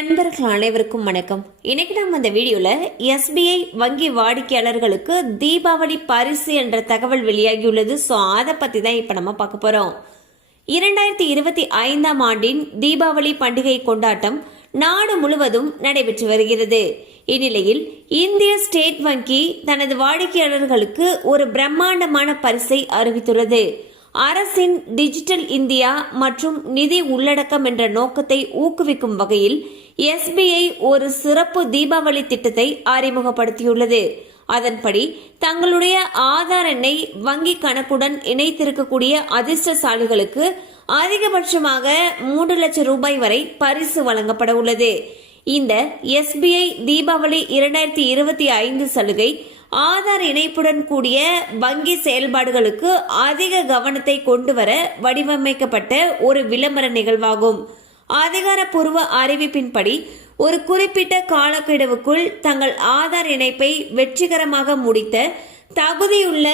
நண்பர்கள் அனைவருக்கும் வணக்கம். இன்னைக்கு நம்ம இந்த வீடியோல எஸ்பிஐ வங்கி வாடிக்கையாளர்களுக்கு தீபாவளி பரிசு என்ற தகவல் வெளியாகியுள்ளது. ஸோ அதை பத்தி தான் இப்ப நம்ம பார்க்க போறோம். இரண்டாயிரத்தி இருபத்தி ஐந்தாம் ஆண்டின் தீபாவளி பண்டிகை கொண்டாட்டம் நாடு முழுவதும் நடைபெற்று வருகிறது. இந்நிலையில் இந்திய ஸ்டேட் வங்கி தனது வாடிக்கையாளர்களுக்கு ஒரு பிரம்மாண்டமான பரிசை அறிவித்துள்ளது. அரசின் டிஜிட்டல் இந்தியா மற்றும் நிதி உள்ளடக்கம் என்ற நோக்கத்தை ஊக்குவிக்கும் வகையில் எஸ்பிஐ ஒரு சிறப்பு தீபாவளி திட்டத்தை அறிமுகப்படுத்தியுள்ளது. அதன்படி தங்களுடைய ஆதார் எண்ணை வங்கி கணக்குடன் இணைத்திருக்கக்கூடிய அதிர்ஷ்டசாலிகளுக்கு அதிகபட்சமாக மூன்று லட்சம் ரூபாய் வரை பரிசு வழங்கப்பட உள்ளது இந்த எஸ்பிஐ தீபாவளி இரண்டாயிரத்தி இருபத்தி ஐந்து சலுகை ஆதார் இணைப்புடன் கூடிய வங்கி செயல்பாடுகளுக்கு அதிக கவனத்தை கொண்டு வர வடிவமைக்கப்பட்ட ஒரு விளம்பர நிகழ்வாகும். அதிகாரப்பூர்வ அறிவிப்பின்படி ஒரு குறிப்பிட்ட காலக்கெடுவுக்குள் தங்கள் ஆதார் இணைப்பை வெற்றிகரமாக முடித்த தகுதியுள்ள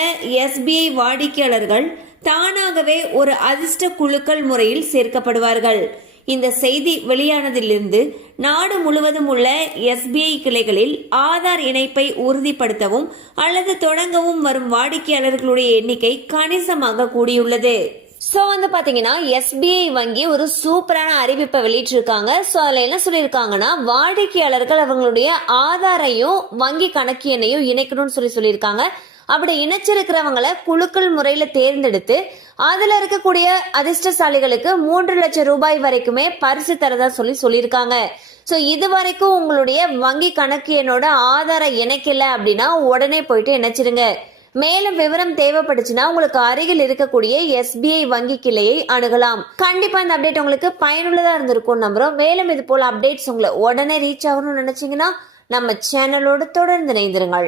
எஸ்பிஐ வாடிக்கையாளர்கள் தானாகவே ஒரு அதிர்ஷ்ட குழுக்கள் முறையில் சேர்க்கப்படுவார்கள். இந்த செய்தி வெளியானதிலிருந்து நாடு முழுவதும் உள்ள எஸ்பிஐ கிளைகளில் ஆதார் இணைப்பை உறுதிப்படுத்தவும் அல்லது தொடங்கவும் வரும் வாடிக்கையாளர்களுடைய எண்ணிக்கை கணிசமாக கூடியுள்ளது. ஸோ வந்து பார்த்தீங்கன்னா எஸ்பிஐ வங்கி ஒரு சூப்பரான அறிவிப்பை வெளியிட்டிருக்காங்க. ஸோ அதில் என்ன சொல்லியிருக்காங்கன்னா வாடிக்கையாளர்கள் அவங்களுடைய ஆதாரையும் வங்கி கணக்கு எண்ணையும் இணைக்கணும்னு சொல்லி சொல்லியிருக்காங்க. அப்படி இணைச்சிருக்கிறவங்களை குழுக்கள் முறையில் தேர்ந்தெடுத்து அதில் இருக்கக்கூடிய அதிர்ஷ்டசாலிகளுக்கு மூன்று லட்சம் ரூபாய் வரைக்குமே பரிசு தரதா சொல்லி சொல்லியிருக்காங்க. ஸோ இது வரைக்கும் உங்களுடைய வங்கி கணக்கு என்னோட ஆதாரம் இணைக்கல அப்படின்னா உடனே போயிட்டு இணைச்சிருங்க. மேலும் விவரம் தேவைப்பட்டுச்சுன்னா உங்களுக்கு அருகில் இருக்கக்கூடிய எஸ்பிஐ வங்கி கிளையை அணுகலாம். கண்டிப்பா இந்த அப்டேட் உங்களுக்கு பயனுள்ளதா இருந்திருக்கும் நம்புறோம். மேலும் இது போல அப்டேட்ஸ் உங்களை உடனே ரீச் ஆகணும்னு நினைச்சீங்கன்னா நம்ம சேனலோடு தொடர்ந்து இணைந்திருங்கள்.